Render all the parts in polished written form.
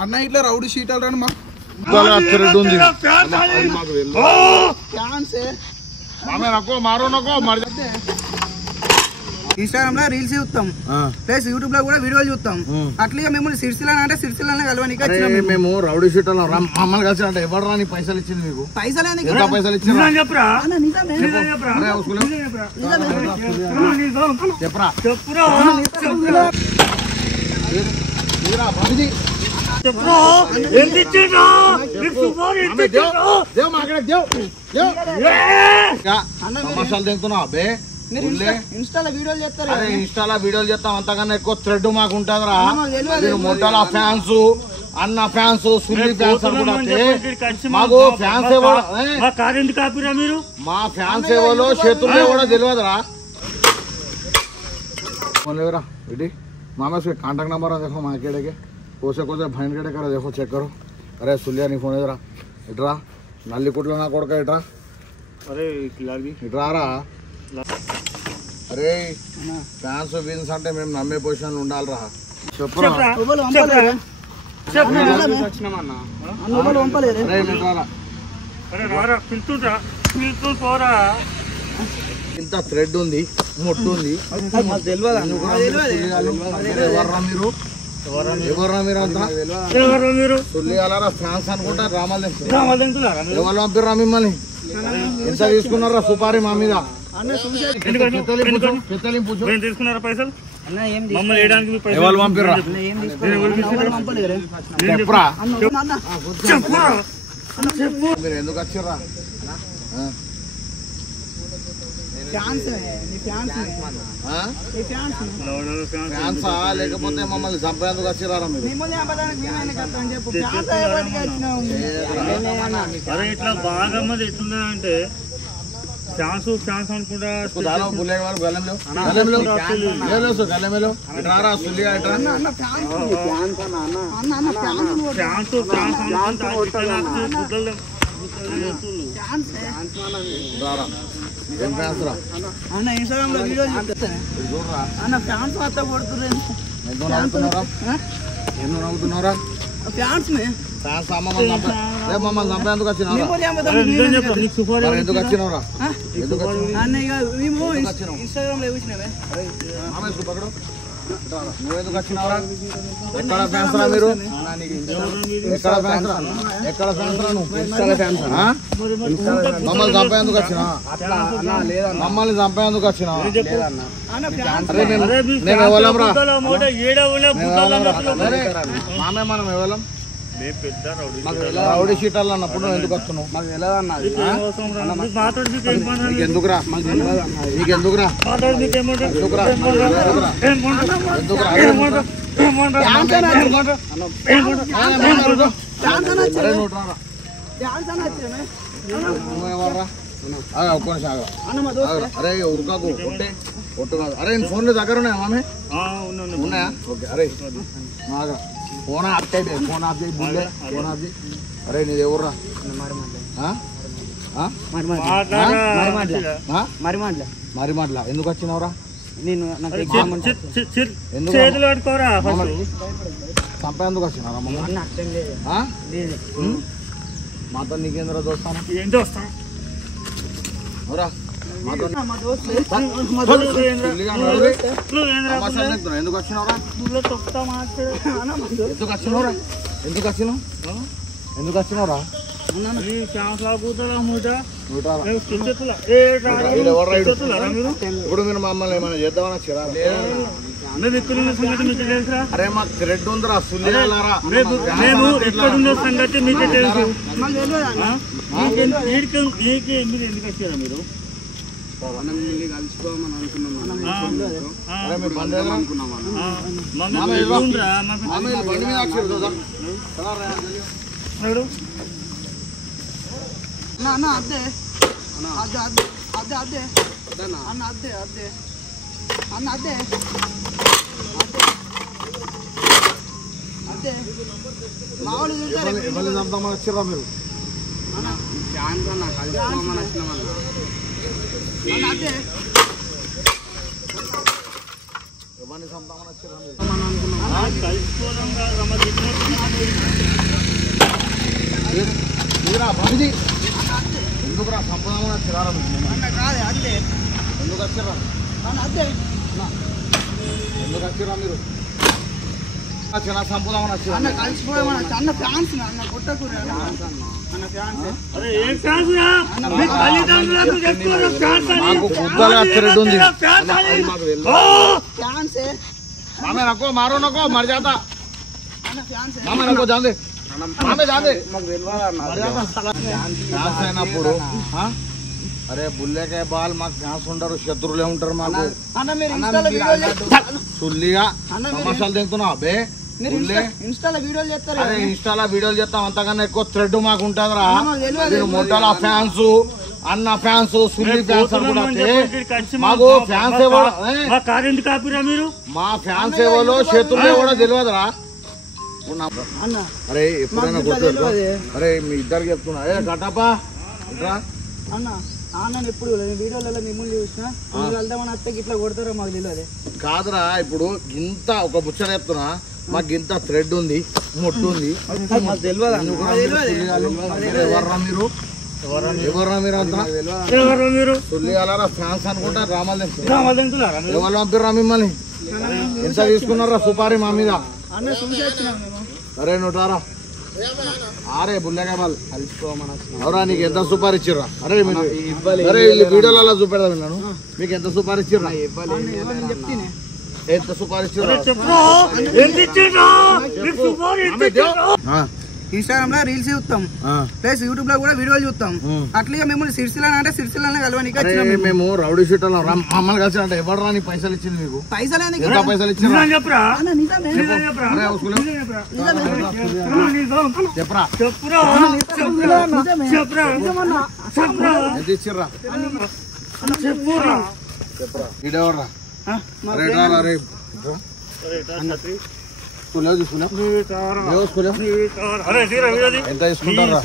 అన్న ఇట్లా రౌడీ షీటల్ రాని మాకు ఇన్స్టాగ్రామ్ లో రీల్స్ చూస్తాం ప్లస్ యూట్యూబ్ లో కూడా వీడియోలు చూస్తాం అట్లా మేము సిరిసిల్ల అంటే సిరిసిల్ల కలవడానికి మేము రౌడీ షీటల్ మమ్మల్ని కలిసి అంటే ఎవరు రాని పైసలు ఇచ్చింది మీకు పైసలు ఇచ్చింది చెప్పరా సమస్యలు తింటున్నావు అబ్బే ఇన్స్టాలో వీడియోలు చేస్తాం అంతకన్నా ఎక్కువ థ్రెడ్ మాకు ఉంటదిరా మొట్టల ఫ్యాన్స్ అన్న ఫ్యాన్స్ సుల్లి ఫ్యాన్స్ మాకు ఫ్యాన్స్ మా ఫ్యాన్స్ ఎవరో చేతుల్లో కూడా తెలియదురా लेवरा बेटी मामा से कांटेक्ट नंबर है देखो मार्केट के कोसे कोसे भाइन केड़े करे देखो चेक करो अरे सुलिया नी फोन इधरा इटरा नल्ली कुटला ना कोड़का इटरा अरे लागी इटरा रा अरे फैंस विन्स అంటే మేము నమ్మే పొజిషన్ ఉండాలి రా చెప్పురా వచ్చినామన్నా అన్నోబలు వంపలేరే అరే ఇట్రా అరే రారా పిల్తు పోరా ఇంత థ్రెడ్ ఉంది మొట్టు ఉంది ఎవర్రా మీరు ఎవర్రా మీరు అంతా సుల్లియాలరా ఫ్యాన్స్ అనుకుంటా డ్రామాలు ఎవరు పంపిర్రా మిమ్మల్ని ఎంత తీసుకున్నారా సుపారీ మా మీద తీసుకున్నారా పైసలు ఎవరు పంపిర్రా మీరు ఎందుకు వచ్చిర్రా ఫ్యాన్సా లేకపోతే మమ్మల్ని చంపేందుకు వచ్చిరారా మీరు ఇట్లా బాగా మంది ఎట్లున్నాయంటే ఫ్యాన్స్ ఫ్యాన్స్ అనుకుంటా అన్న ఇన్స్టాగ్రామ్ లో వీడియో అన్న ఫ్యాన్స్ అత్త కొడుతున్నారు నవ్వుతున్నారా ఫ్యాన్స్ ఫ్యాన్స్ మమ్మల్ని చంపేందుకు వచ్చినావు ఎందుకు వచ్చినావురా అన్న ఇక మేము ఇన్స్టాగ్రామ్ లో చూసినావే నువ్వెందుకు వచ్చినావురా ఎక్కడ ఫ్యాన్స్ రా మీరు ఎక్కడ ఫ్యాన్స్ రా ఎక్కడ ఫ్యాన్స్ రా నువ్వు మమ్మల్ని చంపేందుకు వచ్చినా మమ్మల్ని చంపేందుకు వచ్చినా మేము ఎవరం రా మామే మనం ఎవరం రౌడీ షీటర్లు అన్నప్పుడు నువ్వు ఎందుకు వస్తున్నావు నీకెందుకురా నీకెందుకురా అరే ఉరుకాకు కొట్టే కొట్టు కాదు అరే ఫోన్లు దగ్గర ఉన్నాయా మామే ఉన్నాయా ఓకే అరే బాగా ఫోన్ ఆప్ చేయి ఫోన్ ఆప్ చేయి బుల్లే ఫోన్ ఆప్ చేయి అరే నీది ఎవర్రా మరి మాటలా ఎందుకు వచ్చినావురా నేను చంపేందుకు వచ్చినారా మమ్మల్ని మాతో నీకేంద్ర దోస్తాను రా ఎందుకు వచ్చినావురా ఎందుకు వచ్చినావురా ఇప్పుడు మీరు మమ్మల్ని ఏమైనా చేద్దామని చిరా అరే మాకు థ్రెడ్ ఉందిరా సుల్లియాలరా సంగతి మీకే తెలుసు ఎందుకు వచ్చారా మీరు అదే అదే అదే అదే అన్న అదే అదే అన్న అదే అదే మామూలు చంపమని వచ్చిర్రా మీరు ఎవరిని చంపమని వచ్చిర్రా మీరు ఎందుకురా సంపదామని వచ్చిరారా ఎందుకు వచ్చిర్రా ఎందుకు వచ్చిర్రా మీరు చిన్న సంపదామని వచ్చిరా మాకు గుద్దల అచ్చరెడ్డి ఉంది మామే నక్కో మారో నక్కో మరి జాతా మామ నక్కో జాందే మామే జాందే ఫ్యాన్స్ అయినప్పుడు అరే బుల్లేకాయ బాల్ మాకు ఫ్యాన్స్ ఉంటారు శత్రువులే ఉంటారు మాకు సుల్లిగా సమస్యలు తింటున్నావు అబ్బే ఇన్స్టాలో వీడియోలు చేస్తారు అరే ఇన్స్టాలో వీడియోలు చేస్తాం అంతకన్నా ఎక్కువ థ్రెడ్ మాకు ఉంటుందిరా మొట్టల ఫ్యాన్స్ అన్న ఫ్యాన్స్ సుల్లి ఫ్యాన్స్ మాకు ఫ్యాన్స్ మా ఫ్యాన్స్ ఏవో శత్రువులు కూడా తెలియదురా అరే ఎప్పుడైనా అరే మీ ఇద్దరికి చెప్తున్నా ఏ గట్టపా అన్న నేను ఎప్పుడు వీడియోలలో మిమ్మల్ని చూసినా వెళ్దామని అత్తే ఇట్లా కొడతారో మాకు తెలియదు కాదురా ఇప్పుడు ఇంత ఒక ముచ్చట చెప్తున్నా మాకు ఇంత థ్రెడ్ ఉంది మొట్టు ఉంది ఎవర్రా మీరు ఎవర్రా మీరు అంతా సుల్లిగాలరా ఫ్యాన్స్ అనుకుంటా రామాలు ఎవరు పంపిర్రా మిమ్మల్ని ఎంత తీసుకున్నారా సుపారీ మా మీద అరే నూటారా అరే బుల్లెకాయ బాల్ అవురా నీకు ఎంత సూపర్ ఇచ్చిర్రా అరే అరే వీడియోలలో చూపెడదాం నేను మీకు ఎంత సూపర్ ఇచ్చిర్రా ఎంత సూపర్ ఇచ్చిర్రా ఇన్స్టాగ్రామ్ లో రీల్స్ చూస్తాం ప్లస్ యూట్యూబ్ లో కూడా వీడియోలు చూస్తాం అట్లా మిమ్మల్ని సిరిసిల్ల అంటే సిరిసిల్ల కలవనికి మేము రౌడీ షీట్ మమ్మల్ని కలిసి అంటే ఎవరు రాని పైసలు ఇచ్చింది మీకు పైసలు పైసలు ఇచ్చింది చెప్పరా ఎంత ఇచ్చిర్రా ఇడెవర్రా ఎంత తీసుకుంటారా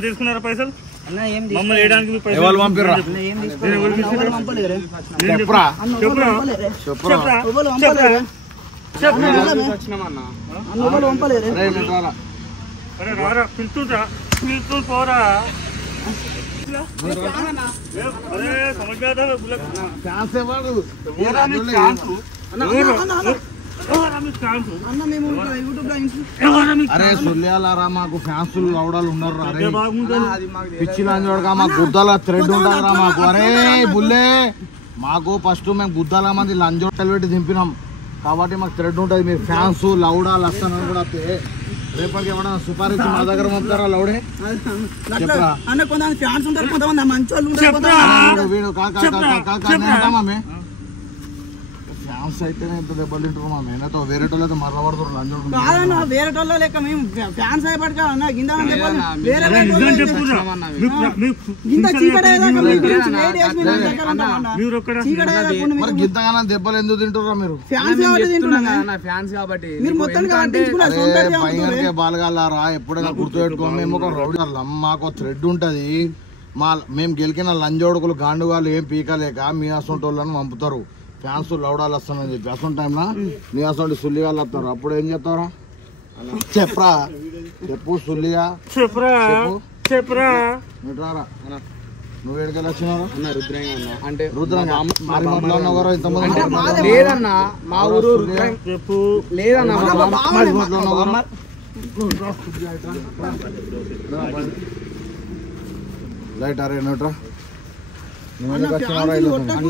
తీసుకున్నారా పైసలు మమ్మల్ని వేయడానికి ఎవరు పంపిర్రా చెప్పరా అరే రారా పిలుతుంటా పిలుతూ పోరా అరే సుల్యాలరా మాకు ఫ్యాన్స్ లౌడాలు ఉన్నారు అరే పిచ్చి లాంజోడగా మాకు గుద్దల థ్రెడ్ ఉంటుందిరా మాకు అరే బుల్లే మాకు ఫస్ట్ మేము గుద్దల మంది లంజోడలు పెట్టి దింపినాం కాబట్టి మాకు థ్రెడ్ ఉంటుంది మీరు ఫ్యాన్స్ లౌడా లస్తానని కూడా రేపటికి ఏమన్నా సుపారీచి మా దగ్గర పంపుతారా లౌడే చెప్పరా అన్న కొంతమంది ఫ్యాన్స్ ఉంటారు కొంతమంది మంచి వాళ్ళు వీడు ఫ్యాన్స్ అయితేనే ఎంత దెబ్బలు తింటారు మా మేనతో వేరే వాళ్ళతో మరలబడుతారు లంజోడు కాదన్న వేరే వాళ్ళ లెక్క మేము ఫ్యాన్స్ అయిపడక అన్న గింత గింతగానే దెబ్బలు ఎందుకు తింటారా మీరు ఫ్యాన్స్ కాబట్టి భయంకరకే బాలగాలారా ఎప్పుడైనా గుర్తుపెట్టుకో మేము ఒక రౌడీ మాకు థ్రెడ్ ఉంటది మేము గెలికిన లంజోడుకులు గాండుగాలు ఏం పీకలేక మీ అసొంటి వాళ్ళని పంపుతారు ఫ్యాన్స్ లౌడాలు వస్తానని చెప్పి అసొంటి టైంలో మీ అసొంటి సుల్లిగాలు వస్తారు అప్పుడు ఏం చేస్తారా చెప్పరా చెప్పు సుల్లిగా చెప్పరా నువ్వు ఎక్కడికి వచ్చినారా అంటే రుద్రంగా మారిమట్లో ఉన్నావు ఇంతమంది లేదన్నా మా ఊరు చెప్పు లేదన్నా మారిమట్లో ఉన్నావు లైట్ అరే నోట్రా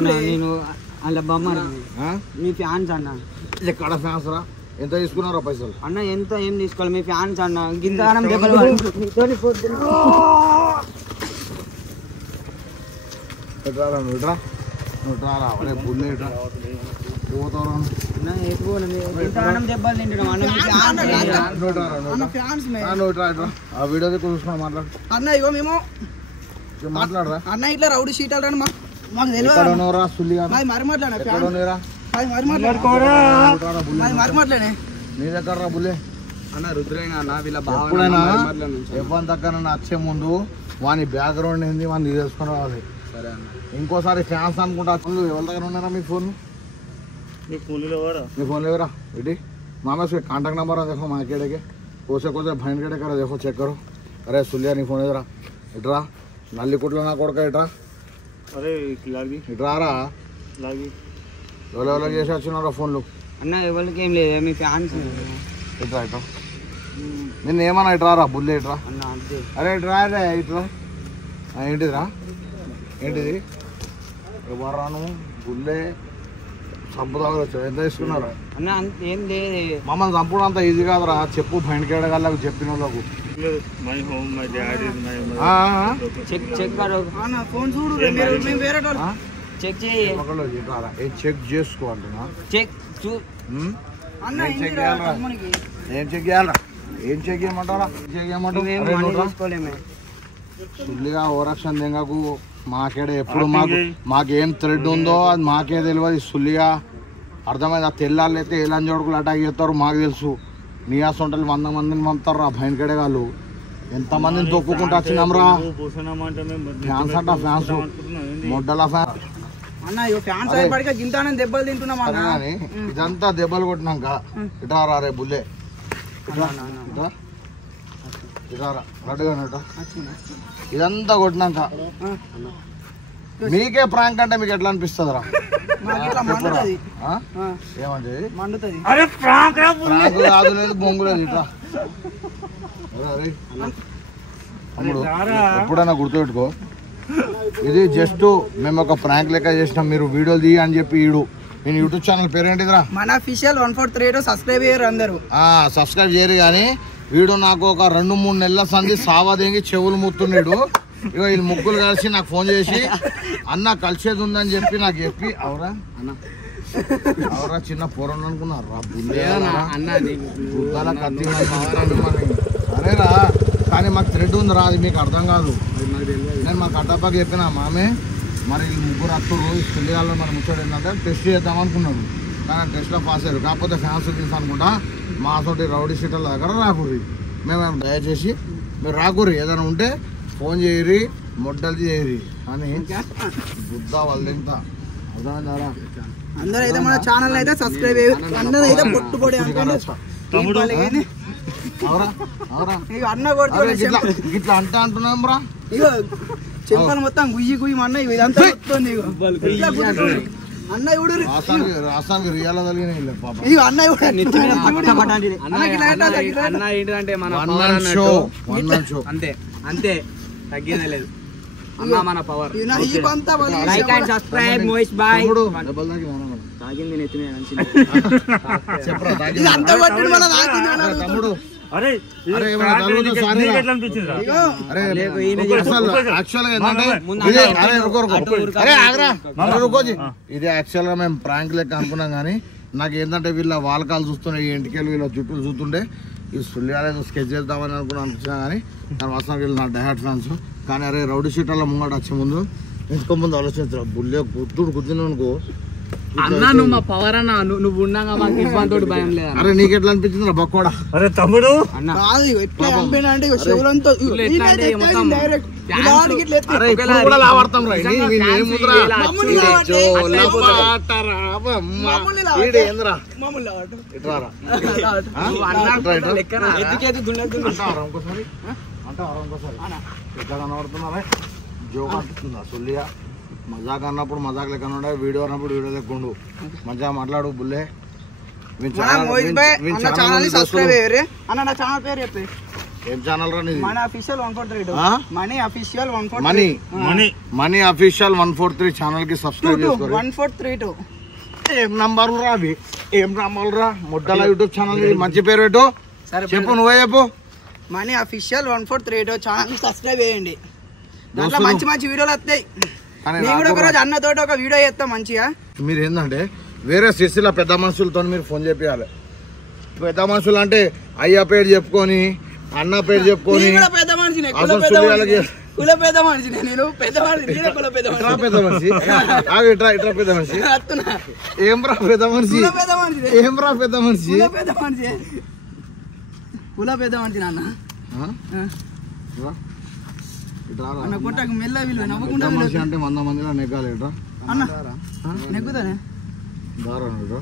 నేను అలా బొమ్మ మీ ఫ్యాన్స్ అన్న ఎక్కడ ఫ్యాన్స్ రా ఎంత తీసుకున్నారా పైసలు అన్న ఎంత ఏం తీసుకోవాలి మీ ఫ్యాన్స్ అన్న గింతగానం దెబ్బలు నువ్వురా అరే బుల్లే పోతారా ఆ వీడియో చూసుకున్నా మాట్లాడు అన్న ఇగో మేము మాట్లాడరా అన్న ఇట్లా రౌడీ షీట్ అని మాకు తెలియదు మరమట్లేనే నీ దగ్గర బుల్లే అన్న రుద్రేంగా అన్న వీళ్ళ ఎప్పుడైనా ఎవరి దగ్గర వచ్చే ముందు వాని బ్యాక్గ్రౌండ్ ఏంది వాడిని తెలుసుకుని రావాలి సరే అన్న. ఇంకోసారి ఫ్యాన్స్ అనుకుంటా ఎవరి దగ్గర ఉన్నారా మీ ఫోన్? నీ ఫోన్లో వారా మీ ఫోన్ लेवरा बेटी मामा से कांटेक्ट नंबर देखो मार्केट के कोसे कोसे भाइन केड़े करो देखो चेक करो. अरे सुलिया नी फोन इधरा इटरा नल्ली कुटला ना कोड़का इटरा. అరే లాగి इटरा रा లాగి ఎవరో ఎవరో చేసి వచ్చినారా ఫోన్లు? అన్న ఎవరికి ఏం లేదు, మీ ఫ్యాన్స్ ఇట్రా ఇట్రా నిన్న ఏమన్నా ఇట్రా రా బుల్లే ఇట్రా. అన్న అంతే. అరే ఇట్రా రే ఇట్రా. ఏంటిదిరా ఏంటిది? ఎవరాను బుల్లే చంపుదాగా వచ్చావు. ఎంత తీసుకున్నారా? అన్న ఏం లేదు, మమ్మల్ని చంపడం అంత ఈజీ కాదురా. చెప్పు బయట కేడగల్లకు చెప్పిన వాళ్ళకు. My home my dad is my check check కరో అన్న. ఫోన్ చూడు, మేము వేరే చెక్ చేయి. చెక్ చేసుకో అంటున్నా. చెక్ చూ అన్న. ఏం చెక్ చేయాలరా? ఏం చెక్ చేయాలరా? ఏం చెక్ చేయమంటారా? చెక్ చేయమంటారా? సుల్లిగా ఓరక్షన్ దెంగకు మాకేడ ఎప్పుడు మాకేం థ్రెడ్ ఉందో అది మాకే తెలియదు. సుల్లిగా అర్థమైంది. ఆ తెల్లాళ్ళు అయితే ఏలాంటి జోడుకులు అటాక్ చేస్తారు మాకు తెలుసు. నియాస్ వంటలు 100 మందిని పంపుతారు రా భయనకడే వాళ్ళు. ఎంతమందిని తొక్కుకుంటూ వచ్చినాం రా. ఫ్యాన్స్ అంట ఫ్యాన్స్ మొడ్డల ఫ్యాన్స్ అన్న. ఫ్యాన్స్ అయిపడిగా గింతానే దెబ్బలు తింటున్నాం అన్న. ఇదంతా దెబ్బలు కొట్టినాక ఇటా రా రే బుల్లే ఇటారా రెడ్గానట. ఇదంతా కొట్టినాక మీకే ప్రాంక్ అంటే మీకు ఎట్లా అనిపిస్తుంది రా? ఏమంటే ప్రాంక్ కాదు లేదు బొంగు లేదు ఇట్లా. తమ్ముడు ఎప్పుడైనా గుర్తుపెట్టుకో, ఇది జస్ట్ మేము ఒక ప్రాంక్ లెక్క చేసినాం. మీరు వీడియోలు తీయ అని చెప్పి ఈడు నేను యూట్యూబ్ ఛానల్ పేరు ఏంటిదిరా? మన అఫీషియల్ 143 సబ్స్క్రైబ్ చేయరు అందరూ. సబ్స్క్రైబ్ చేయరు కానీ వీడు నాకు ఒక 2-3 నెలల సంది సావాదేంగి చెవులు ముత్తున్నాడు. ఇక వీళ్ళు ముగ్గులు కలిసి నాకు ఫోన్ చేసి అన్న కలిసేది ఉందని చెప్పి నాకు చెప్పి అవరా అన్న అవరా చిన్న పొరం అనుకున్నారు రా బుద్ధాల కత్తి సరేరా. కానీ మాకు థ్రెడ్ ఉంది రా, అది మీకు అర్థం కాదు. నేను మా కట్టప్పకి చెప్పిన మామే మరి ఈ ముగ్గురు అత్తురు తెలియాలని మరి ముచ్చడు ఏంటంటే టెస్ట్ చేద్దాం అనుకున్నాడు. కానీ టెస్ట్లో పాస్ అయ్యారు. కాకపోతే ఫ్యాన్స్ తెలుసు అనుకుంటా మా తోటి రౌడీ సీటర్ల దగ్గర రాకూరి. మేము దయచేసి మీరు రాకూరి. ఏదైనా ఉంటే ఫోన్ చేయరి, మొడ్డలు చేయరి అని బుద్ధ వాళ్ళు ఎంత అర్థమైందారా? అందరూ అయితే మన ఛానల్ అయితే సబ్స్క్రైబ్ అయ్యారు. అందరూ అయితే పొట్టుబడి అన్న కొడుతుంది ఇట్లా అంటే అంటున్నాం రా. ఇగో చెంపలు మొత్తం గుయ్యి గుయ్యి అన్న ఇదంతా వస్తుంది. అన్న ఇప్పుడు రాష్ట్రానికి రియాల కలిగినాయి పాప. ఇగో అన్న అన్న ఏంటంటే మన అంతే అంతే తగ్గేదే లేదు అన్న మన పవర్. లైక్ అండ్ సబ్స్క్రైబ్ మోయిష్ బాయ్. తాగింది నెత్తిన తమ్ముడు. అరే ఇది యాక్చువల్ గా మేము ప్రాంక్ లెక్క అనుకున్నాం కానీ నాకు ఏంటంటే వీళ్ళ వాలకాలు చూస్తున్నాయి, ఇంటికెళ్ళి వీళ్ళ జుట్టులు చూస్తుంటే ఈ సుల్లియాలేదో స్కెచ్ చేద్దామని అనుకున్నా కానీ దాని వస్తాను వీళ్ళు నా డైహార్ట్ ఫ్యాన్స్. కానీ అరే రౌడీ షీటర్ల ముంగట వచ్చే ముందు ఇంకో ముందు ఆలోచించరా బుల్లే గుర్తుడు గుర్తున్నా అనుకో అన్న నువ్వు మా పవర్ అన్న నువ్వు ఉన్నాగా మాకు ఇబ్బంది భయం లేదు. అరే నీకు ఎట్లా అనిపించింది బక్కోడా? అరే తమ్ముడు జోక్ అంటున్నా సుల్లియా. మజాక్ అన్నప్పుడు మజాక్ లెక్క ఉండే, వీడియో అన్నప్పుడు వీడియో లెక్క ఉండు. మంచిగా మాట్లాడు బుల్లే. ఏం ఛానల్ రా నీది? మనీ అఫీషియల్ 143 ఛానల్ కి సబ్స్క్రైబ్ చేసుకోండి. 1432 ఏం నంబర్లు రా అవి? ఏం నంబర్లు రా? ముడ్డల యూట్యూబ్ ఛానల్ మంచి పేరు పెట్టు. చెప్పు నువ్వే చెప్పు. మనీ అఫీషియల్ 143 ఛానల్ కి సబ్స్క్రైబ్ చేయండి. దాంట్లో మంచి మంచి వీడియోలు వస్తాయి. నేను కూడా ఒకరోజు అన్నతోటి ఒక వీడియో చేస్తా మంచిగా. మీరు ఏంటంటే వేరే సిరిసిల్ల పెద్ద మనుషులతో మీరు ఫోన్ చేపియాలి. పెద్ద మనుషులు అంటే అయ్య పేరు చెప్పుకొని అన్న పేరు చెప్పుకొని పెద్ద మనిషి పెద్ద మనిషి నేను పెద్ద మనిషి ఏం రా పెద్ద మనిషి ఏం రా పెద్ద మనిషి కుల పెద్ద మనిషి నాన్న. అన్న కొట్టకు మెల్ల విలువ నవ్వకుండా మనిషి అంటే 100 మందిలో నెగ్గాలి ఇట్రా అన్న నెగ్గుతానే దారా ఇట్రా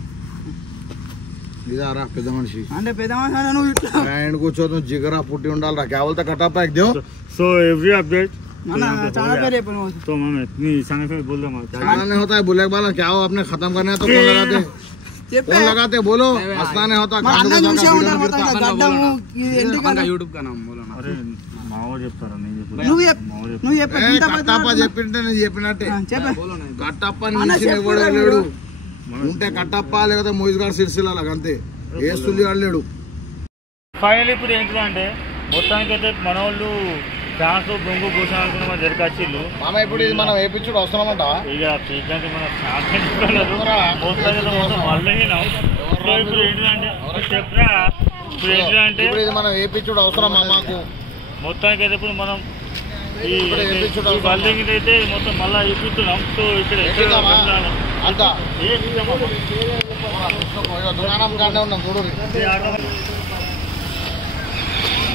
ఇదారా పెద్ద మనిషి అంటే పెద్ద మనిషి అన్న నువ్వు ఇట్లా ఆయన కూర్చోదు జిగరా పుట్టి ఉండాలి రా కేవలం కట్టప్ప దేవ్ సో ఎవ్రీ అప్డేట్ అన్న చాలా పేరు చెప్పను तो मैं इतनी संग से बोल रहा हूँ क्या नहीं होता है बुलेट वाला क्या हो अपने खत्म करने हैं तो कौन लगाते చెప్పే कौन लगाते बोलो हंसना नहीं होता మన అన్న చూసే ఉంటారు మొత్తం ఇట్లా గడ్డము ఎంటికలు యూట్యూబ్ का नाम बोलो ना अरे మావో చెప్తారా నేను నువ్వు చెప్పే ఇంత కట్టప్ప చెప్పింటే నేను చెప్పినట్టే చెప్పే కట్టప్ప నుంచి కూడా లేడు ఉంటే కట్టప్ప లేకపోతే మోయిస్గాడ్ సిరిసిల్ల అంతే ఏ సుల్లి లేడు ఫైనల్ ఇప్పుడు ఏంటంటే మొత్తానికి అయితే మన వాళ్ళు ఫ్యాన్స్ బొంగు కూర్చోనుకున్న మన జరికొచ్చిళ్ళు మామ ఇప్పుడు ఇది మనం వేయించుడు అవసరం అంట ఇక పీకంటే మన ఇప్పుడు ఏంటంటే చెప్పరా ఇప్పుడు ఏంటంటే ఇప్పుడు ఇది మనం వేయించుడు అవసరం మాకు మొత్తానికి అయితే ఇప్పుడు మనం ఈ బల్లింగ్ అయితే మొత్తం మళ్ళీ ఇప్పుతున్నాం సో ఇక్కడ అంతా దుకాణం కానే ఉన్నాం చూడు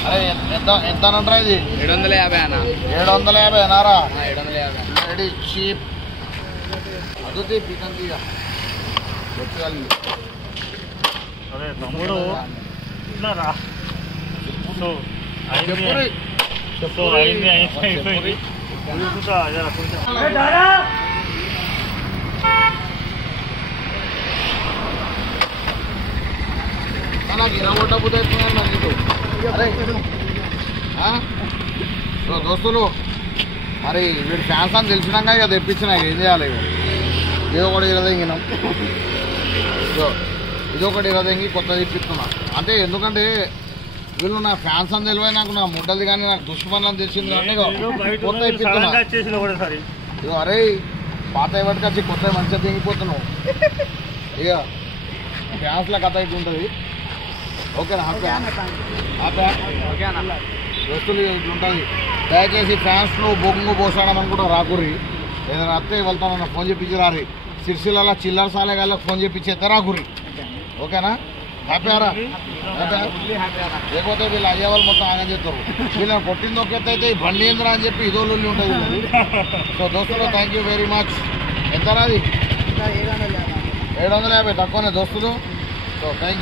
అరే ఎంత ఎంత అంటారా ఇది 750 అన్న 750 అన్నారా 750 రెడీ చీప్ అదుతే పీకంతి అరే తమ్ముడు ఇట్లా రా సో అయింది అయిపోయింది నాకు ఇరగొట్ట బుద్ధి నీకు అరే సో దోస్తులు మరి వీడు ఫ్యాన్స్ అని తెలిసినాక ఇక తెప్పించిన ఏం చేయాలి ఏదో ఒకటి ఇరదెంగినాం సో ఇదొకటి ఇరదెంగి కొత్తది ఇప్పిస్తున్నా అంటే ఎందుకంటే వీళ్ళు నా ఫ్యాన్స్ అని తెలివై నాకు నా ముడ్డది కానీ నాకు దుష్మన్ అని తెలిసింది కానీ కొత్త ఇప్పిస్తున్నా ఇక అరే పాత పట్టుకొచ్చి కొత్త మంచిగా తెగిపోతున్నావు ఇక ఫ్యాన్స్ల కథ అయితే ఉంటుంది ఓకేనా దోస్తులు ఉంటుంది దయచేసి ఫ్యాన్స్లో బొంగు పోసాడం అనుకుంటా రాకుర్రి ఏదైనా అత్తే వెళ్తానన్న ఫోన్ చేపించి రారి సిరిసిల్ల చిల్లర సాలేగాళ్ళకి ఫోన్ చేపించేస్తే రాకుర్రి ఓకేనా హ్యాపీయారా లేకపోతే వీళ్ళు అయ్యే వాళ్ళు మొత్తం ఆగం చేస్తారు వీళ్ళని కొట్టింది ఒకేత అయితే ఈ బండి ఏంద్రా అని చెప్పి ఇదో లొల్లి ఉంటుంది సో దోస్తులు థ్యాంక్ యూ వెరీ మచ్ ఎంతరా అది 750 తక్కువనే దోస్తులు సో థ్యాంక్ యూ